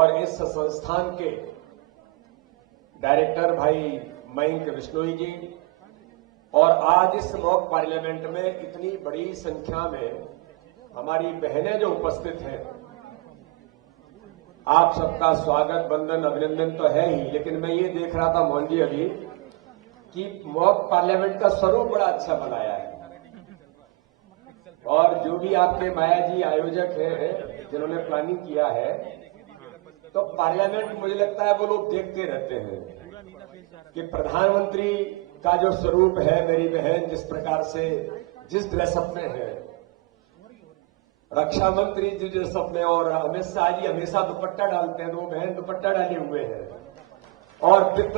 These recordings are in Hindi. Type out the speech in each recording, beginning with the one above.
और इस संस्थान के डायरेक्टर भाई मयंक बिश्नोई जी और आज इस मॉक पार्लियामेंट में इतनी बड़ी संख्या में हमारी बहनें जो उपस्थित हैं, आप सबका स्वागत, वंदन, अभिनंदन तो है ही, लेकिन मैं ये देख रहा था मोहन जी अभी कि मॉक पार्लियामेंट का स्वरूप बड़ा अच्छा बनाया है और जो भी आपके माया जी आयोजक हैं जिन्होंने प्लानिंग किया है, तो पार्लियामेंट मुझे लगता है वो लोग देखते रहते हैं कि प्रधानमंत्री का जो स्वरूप है, मेरी बहन जिस प्रकार से जिस ड्रेसअप में है, रक्षा मंत्री जी ड्रेसअप में, और अमित शाह जी हमेशा दुपट्टा डालते हैं, तो वो बहन दुपट्टा डाले हुए हैं, और वित्त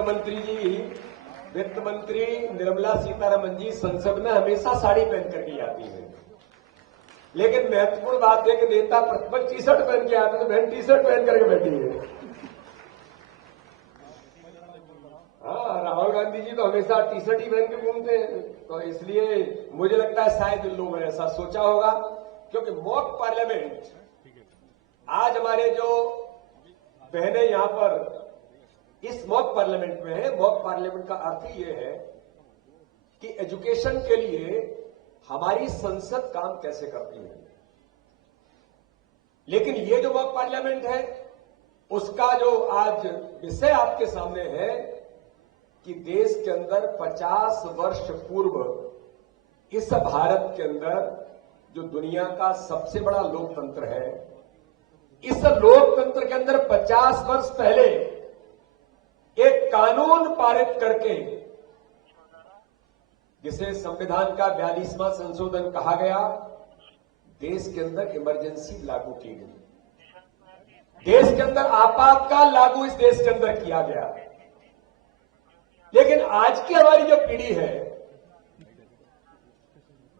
मंत्री निर्मला सीतारमण जी संसद में हमेशा साड़ी पहन करके आती है। लेकिन महत्वपूर्ण बात है कि नेता प्रतिपक्ष टी शर्ट पहन के आते हैं, तो बहन टी शर्ट पहन करके बैठी है। हाँ, राहुल गांधी जी तो हमेशा टी शर्ट ही पहन के घूमते हैं, तो इसलिए मुझे लगता है शायद इन लोगों ने ऐसा सोचा होगा, क्योंकि मॉक पार्लियामेंट आज हमारे जो बहनें यहां पर इस मॉक पार्लियामेंट में है। मॉक पार्लियामेंट का अर्थ ही यह है कि एजुकेशन के लिए हमारी संसद काम कैसे करती है। लेकिन ये जो मॉक पार्लियामेंट है उसका जो आज विषय आपके सामने है कि देश के अंदर 50 वर्ष पूर्व इस भारत के अंदर जो दुनिया का सबसे बड़ा लोकतंत्र है, इस लोकतंत्र के अंदर 50 वर्ष पहले एक कानून पारित करके, जिसे संविधान का 42वां संशोधन कहा गया, देश के अंदर इमरजेंसी लागू की गई, देश के अंदर आपातकाल लागू इस देश के अंदर किया गया। लेकिन आज की हमारी जो पीढ़ी है,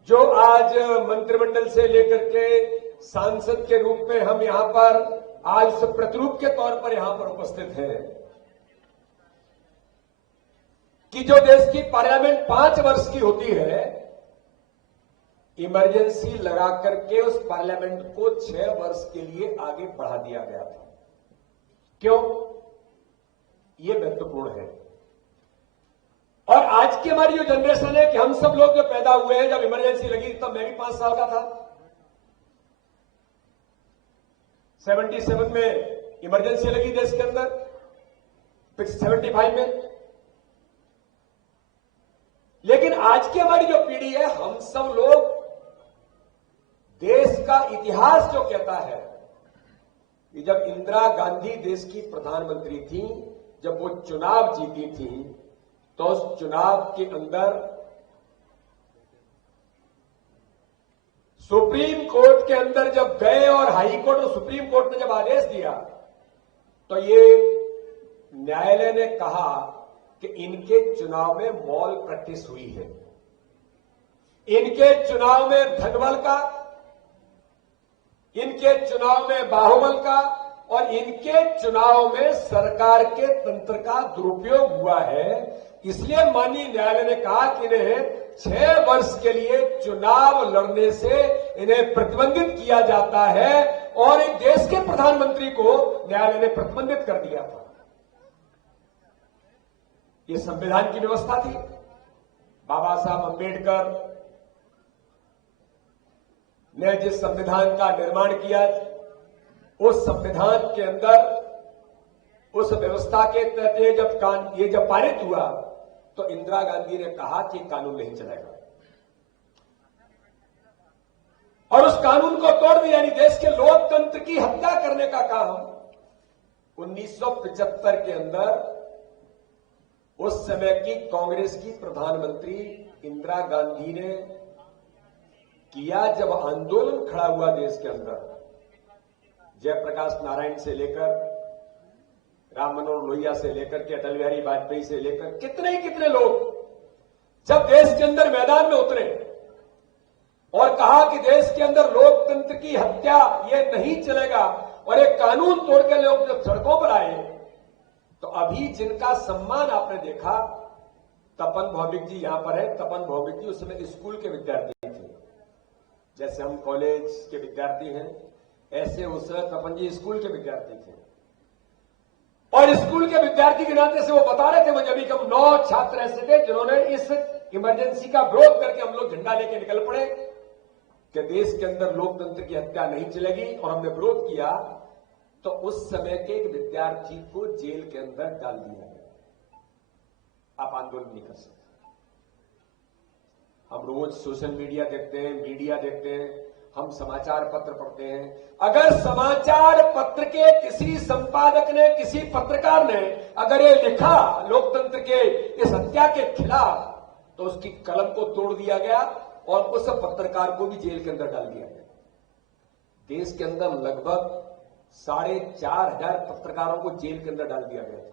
जो आज मंत्रिमंडल से लेकर के सांसद के रूप में हम यहां पर आज प्रतिरूप के तौर पर यहां पर उपस्थित हैं, कि जो देश की पार्लियामेंट 5 वर्ष की होती है, इमरजेंसी लगा करके उस पार्लियामेंट को 6 वर्ष के लिए आगे बढ़ा दिया गया था। क्यों? यह महत्वपूर्ण है। और आज की हमारी जो जनरेशन है, कि हम सब लोग जो पैदा हुए हैं जब इमरजेंसी लगी, तब मैं भी 5 साल का था। 77 में इमरजेंसी लगी देश के अंदर, फिर 75 में। लेकिन आज की हमारी जो पीढ़ी है, हम सब लोग देश का इतिहास जो कहता है कि जब इंदिरा गांधी देश की प्रधानमंत्री थी, जब वो चुनाव जीती थी, तो उस चुनाव के अंदर सुप्रीम कोर्ट के अंदर जब गए और हाई कोर्ट और सुप्रीम कोर्ट ने जब आदेश दिया, तो ये न्यायालय ने कहा कि इनके चुनाव में मॉल प्रैक्टिस हुई है, इनके चुनाव में धनबल का, इनके चुनाव में बाहुबल का और इनके चुनाव में सरकार के तंत्र का दुरुपयोग हुआ है। इसलिए माननीय न्यायालय ने कहा कि इन्हें 6 वर्ष के लिए चुनाव लड़ने से इन्हें प्रतिबंधित किया जाता है, और एक देश के प्रधानमंत्री को न्यायालय ने प्रतिबंधित कर दिया था। ये संविधान की व्यवस्था थी। बाबा साहब अंबेडकर ने जिस संविधान का निर्माण किया, उस संविधान के अंदर उस व्यवस्था के तहत ये जब पारित हुआ, तो इंदिरा गांधी ने कहा कि कानून नहीं चलेगा, और उस कानून को तोड़ दिया, यानी देश के लोकतंत्र की हत्या करने का काम 1975 के अंदर उस समय की कांग्रेस की प्रधानमंत्री इंदिरा गांधी ने किया। जब आंदोलन खड़ा हुआ देश के अंदर, जयप्रकाश नारायण से लेकर राम मनोहर लोहिया से लेकर के अटल बिहारी वाजपेयी से लेकर कितने लोग जब देश के अंदर मैदान में उतरे और कहा कि देश के अंदर लोकतंत्र की हत्या ये नहीं चलेगा, और एक कानून तोड़ के लोग जब सड़कों पर आए, तो अभी जिनका सम्मान आपने देखा, तपन भौमिक जी यहां पर है। तपन भौमिक जी उस समय स्कूल के विद्यार्थी थे, जैसे हम कॉलेज के विद्यार्थी हैं, ऐसे उस समय तपन जी स्कूल के विद्यार्थी थे। और स्कूल के विद्यार्थी के नाते से वो बता रहे थे, वो जब हम 9 छात्र ऐसे थे जिन्होंने इस इमरजेंसी का विरोध करके हम लोग झंडा लेके निकल पड़े कि देश के अंदर लोकतंत्र की हत्या नहीं चलेगी, और हमने विरोध किया तो उस समय के एक विद्यार्थी को जेल के अंदर डाल दिया गया। आप आंदोलन नहीं कर सकते। हम रोज सोशल मीडिया देखते हैं, मीडिया देखते हैं, हम समाचार पत्र पढ़ते हैं। अगर समाचार पत्र के किसी संपादक ने, किसी पत्रकार ने अगर ये लिखा लोकतंत्र के इस हत्या के खिलाफ, तो उसकी कलम को तोड़ दिया गया और उस पत्रकार को भी जेल के अंदर डाल दिया गया। देश के अंदर लगभग 4,500 पत्रकारों को जेल के अंदर डाल दिया गया था।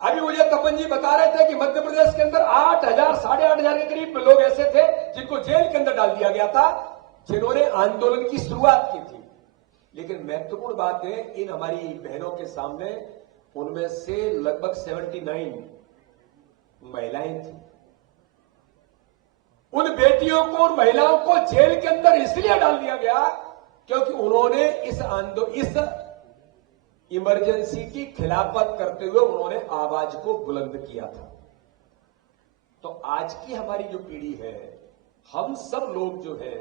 अभी मुझे तपन जी बता रहे थे कि मध्य प्रदेश के अंदर 8,000, 8,500 के करीब लोग ऐसे थे जिनको जेल के अंदर डाल दिया गया था, जिन्होंने आंदोलन की शुरुआत की थी। लेकिन महत्वपूर्ण बात है, इन हमारी बहनों के सामने उनमें से लगभग 79 महिलाएं थी। उन बेटियों को, उन महिलाओं को जेल के अंदर इसलिए डाल दिया गया क्योंकि उन्होंने इस इमरजेंसी की खिलाफत करते हुए उन्होंने आवाज को बुलंद किया था। तो आज की हमारी जो पीढ़ी है, हम सब लोग जो है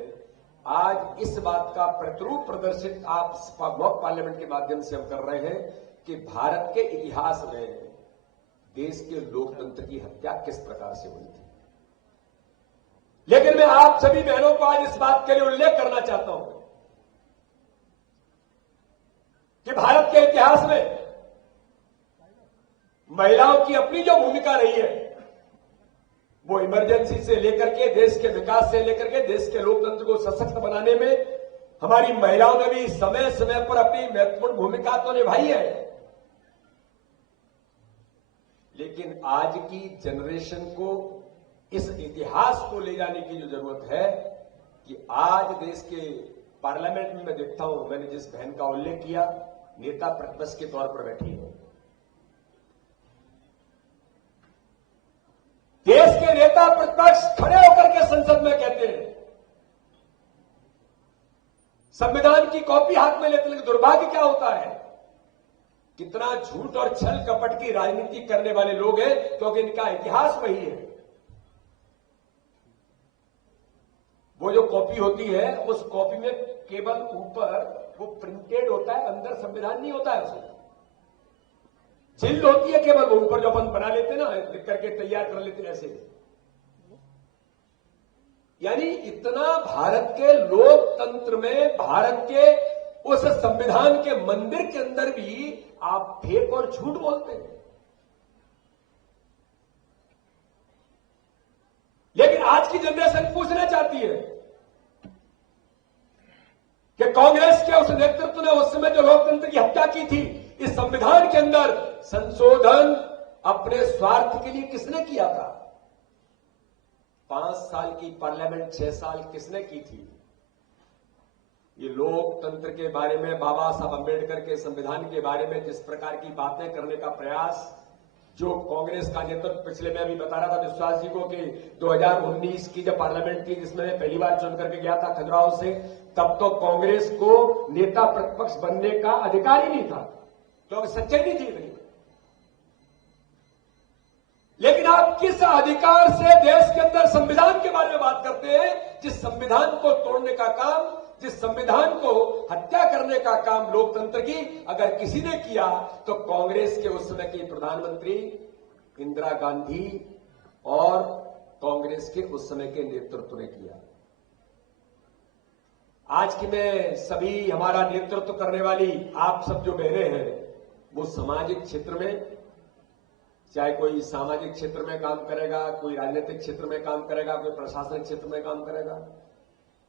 आज इस बात का प्रतिरूप प्रदर्शित आप मॉक पार्लियामेंट के माध्यम से हम कर रहे हैं कि भारत के इतिहास में देश के लोकतंत्र की हत्या किस प्रकार से हुई थी। लेकिन मैं आप सभी बहनों को आज इस बात के लिए उल्लेख करना चाहता हूं कि भारत के इतिहास में महिलाओं की अपनी जो भूमिका रही है, वो इमरजेंसी से लेकर के देश के विकास से लेकर के देश के लोकतंत्र को सशक्त बनाने में हमारी महिलाओं ने भी समय समय पर अपनी महत्वपूर्ण भूमिका तो निभाई है। लेकिन आज की जनरेशन को इस इतिहास को ले जाने की जो जरूरत है कि आज देश के पार्लियामेंट में मैं देखता हूं, मैंने जिस बहन का उल्लेख किया, नेता प्रतिपक्ष के तौर पर बैठी है। देश के नेता प्रतिपक्ष खड़े होकर के संसद में कहते हैं, संविधान की कॉपी हाथ में लेते, लेकिन दुर्भाग्य क्या होता है, कितना झूठ और छल कपट की राजनीति करने वाले लोग हैं, क्योंकि इनका इतिहास वही है। वो जो कॉपी होती है, उस कॉपी में केवल ऊपर वो प्रिंटेड होता है, अंदर संविधान नहीं होता है। उसमें जिल्द होती है केवल, वो ऊपर जो अपन बना लेते ना, लिख करके तैयार कर लेते ऐसे। यानी इतना भारत के लोकतंत्र में, भारत के उस संविधान के मंदिर के अंदर भी आप फेक और झूठ बोलते हैं। लेकिन आज की जनरेशन पूछना चाहती है कि कांग्रेस के उस नेतृत्व ने उस समय जो लोकतंत्र की हत्या की थी, इस संविधान के अंदर संशोधन अपने स्वार्थ के लिए किसने किया था? 5 साल की पार्लियामेंट 6 साल किसने की थी? ये लोकतंत्र के बारे में, बाबा साहब अंबेडकर के संविधान के बारे में जिस प्रकार की बातें करने का प्रयास जो कांग्रेस का नेतृत्व, पिछले में अभी बता रहा था विश्वास जी को कि 2019 की जब पार्लियामेंट थी, जिसमें मैं पहली बार चुन करके गया था खजुराहो से, तब तो कांग्रेस को नेता प्रतिपक्ष बनने का अधिकार ही नहीं था, क्योंकि सच्चाई नहीं थी इतनी। लेकिन आप किस अधिकार से देश के अंदर संविधान के बारे में बात करते हैं, जिस संविधान को तोड़ने का काम, जिस संविधान को हत्या करने का काम लोकतंत्र की अगर किसी ने किया तो कांग्रेस के उस समय की प्रधानमंत्री इंदिरा गांधी और कांग्रेस के उस समय के नेतृत्व ने किया। आज की मैं सभी हमारा नेतृत्व करने वाली आप सब जो बहनें हैं, वो सामाजिक क्षेत्र में, चाहे कोई सामाजिक क्षेत्र में काम करेगा, कोई राजनीतिक क्षेत्र में काम करेगा, कोई प्रशासनिक क्षेत्र में काम करेगा,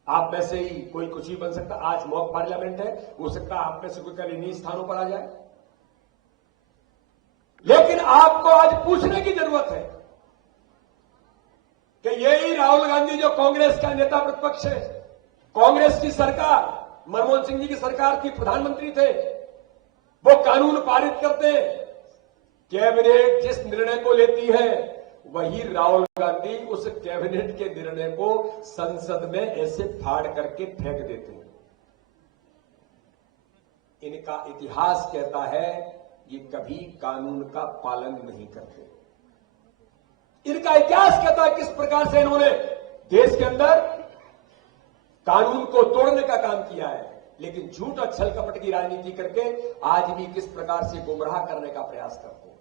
आप में से ही कोई कुछ भी बन सकता। आज मॉक पार्लियामेंट है, हो सकता है आप में से कोई कल इन्हीं स्थानों पर आ जाए। लेकिन आपको आज पूछने की जरूरत है कि यही राहुल गांधी जो कांग्रेस का नेता प्रतिपक्ष है, कांग्रेस की सरकार, मनमोहन सिंह जी की सरकार थी, प्रधानमंत्री थे, वो कानून पारित करते, कैबिनेट जिस निर्णय को लेती है, वही राहुल गांधी उस कैबिनेट के निर्णय को संसद में ऐसे फाड़ करके फेंक देते हैं। इनका इतिहास कहता है ये कभी कानून का पालन नहीं करते। इनका इतिहास कहता है किस प्रकार से इन्होंने देश के अंदर कानून को तोड़ने का काम किया है, लेकिन झूठ और छल कपट की राजनीति करके आज भी किस प्रकार से गुमराह करने का प्रयास करते हैं।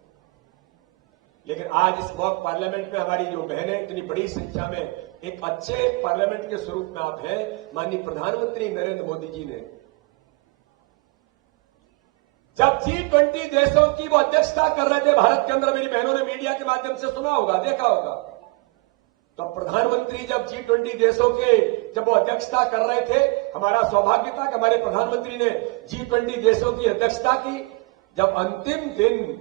लेकिन आज इस मॉक पार्लियामेंट में हमारी जो बहनें इतनी बड़ी संख्या में एक अच्छे पार्लियामेंट के स्वरूप में आप हैं, माननीय प्रधानमंत्री नरेंद्र मोदी जी ने जब G20 देशों की वो अध्यक्षता कर रहे थे भारत के अंदर, मेरी बहनों ने मीडिया के माध्यम से सुना होगा, देखा होगा, तो प्रधानमंत्री जब G20 देशों के जब वो अध्यक्षता कर रहे थे, हमारा सौभाग्य था कि हमारे प्रधानमंत्री ने G20 देशों की अध्यक्षता की। जब अंतिम दिन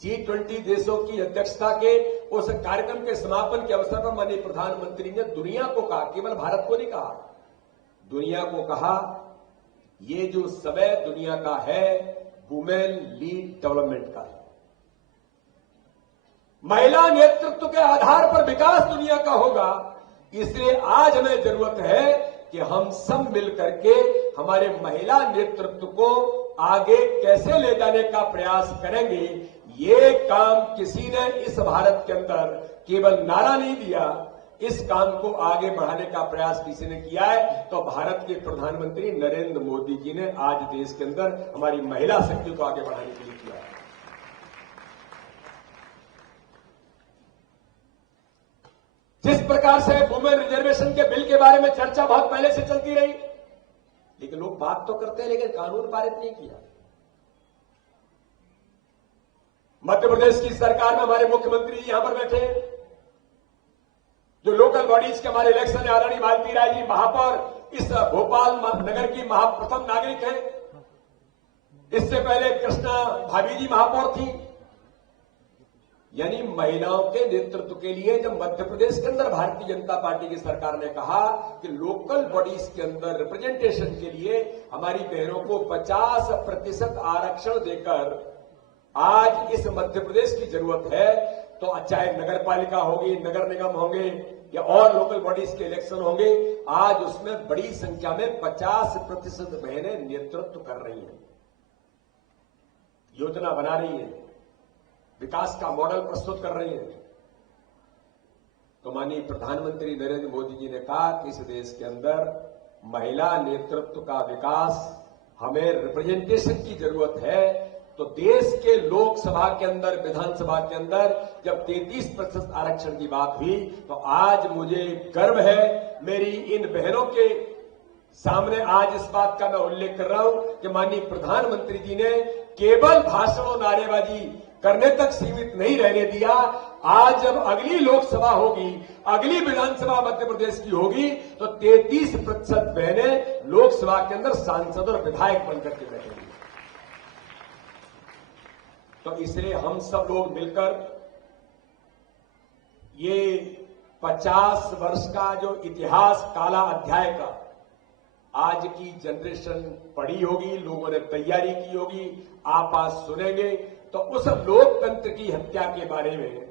G20 देशों की अध्यक्षता के उस कार्यक्रम के समापन के अवसर पर माननीय प्रधानमंत्री ने दुनिया को कहा, केवल भारत को नहीं कहा, दुनिया को कहा ये जो समय दुनिया का है वुमेन लीड डेवलपमेंट का है, महिला नेतृत्व के आधार पर विकास दुनिया का होगा। इसलिए आज हमें जरूरत है कि हम सब मिलकर के हमारे महिला नेतृत्व को आगे कैसे ले जाने का प्रयास करेंगे। ये काम किसी ने इस भारत के अंदर केवल नारा नहीं दिया, इस काम को आगे बढ़ाने का प्रयास किसी ने किया है तो भारत के प्रधानमंत्री नरेंद्र मोदी जी ने आज देश के अंदर हमारी महिला शक्ति को आगे बढ़ाने के लिए किया है। जिस प्रकार से वुमेन रिजर्वेशन के बिल के बारे में चर्चा बहुत पहले से चलती रही, लेकिन लोग बात तो करते हैं लेकिन कानून पारित नहीं किया। मध्य प्रदेश की सरकार में हमारे मुख्यमंत्री यहां पर बैठे हैं, जो लोकल बॉडीज के हमारे इलेक्शन में आदरणीय मालती राय जी महापौर इस भोपाल नगर की प्रथम नागरिक है। इससे पहले कृष्णा भाभी जी महापौर थी। यानी महिलाओं के नेतृत्व के लिए जब मध्य प्रदेश के अंदर भारतीय जनता पार्टी की सरकार ने कहा कि लोकल बॉडीज के अंदर रिप्रेजेंटेशन के लिए हमारी बहनों को 50% आरक्षण देकर आज इस मध्य प्रदेश की जरूरत है, तो चाहे नगर पालिका होगी, नगर निगम होंगे या और लोकल बॉडीज के इलेक्शन होंगे, आज उसमें बड़ी संख्या में 50% बहनें नेतृत्व कर रही हैं, योजना बना रही हैं, विकास का मॉडल प्रस्तुत कर रही हैं। तो माननीय प्रधानमंत्री नरेंद्र मोदी जी ने कहा कि इस देश के अंदर महिला नेतृत्व का विकास, हमें रिप्रेजेंटेशन की जरूरत है। तो देश के लोकसभा के अंदर, विधानसभा के अंदर जब 33% आरक्षण की बात हुई, तो आज मुझे गर्व है मेरी इन बहनों के सामने आज इस बात का मैं उल्लेख कर रहा हूं कि माननीय प्रधानमंत्री जी ने केवल भाषण और नारेबाजी करने तक सीमित नहीं रहने दिया। आज जब अगली लोकसभा होगी, अगली विधानसभा मध्य प्रदेश की होगी, तो 33% बहनें लोकसभा के अंदर सांसद और विधायक बनकर के बैठेंगी। तो इसलिए हम सब लोग मिलकर ये 50 वर्ष का जो इतिहास काला अध्याय का आज की जनरेशन पढ़ी होगी, लोगों ने तैयारी की होगी, आप आज सुनेंगे तो उस लोकतंत्र की हत्या के बारे में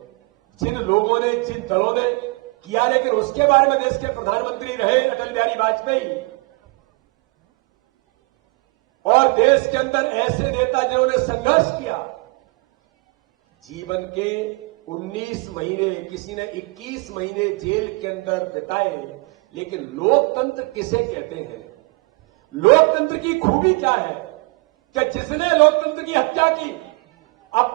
जिन लोगों ने, जिन दलों ने किया, लेकिन उसके बारे में देश के प्रधानमंत्री रहे अटल बिहारी वाजपेयी, और देश के अंदर ऐसे नेता जिन्होंने संघर्ष किया, जीवन के 19 महीने, किसी ने 21 महीने जेल के अंदर बिताए। लेकिन लोकतंत्र किसे कहते हैं, लोकतंत्र की खूबी क्या है कि जिसने लोकतंत्र की हत्या की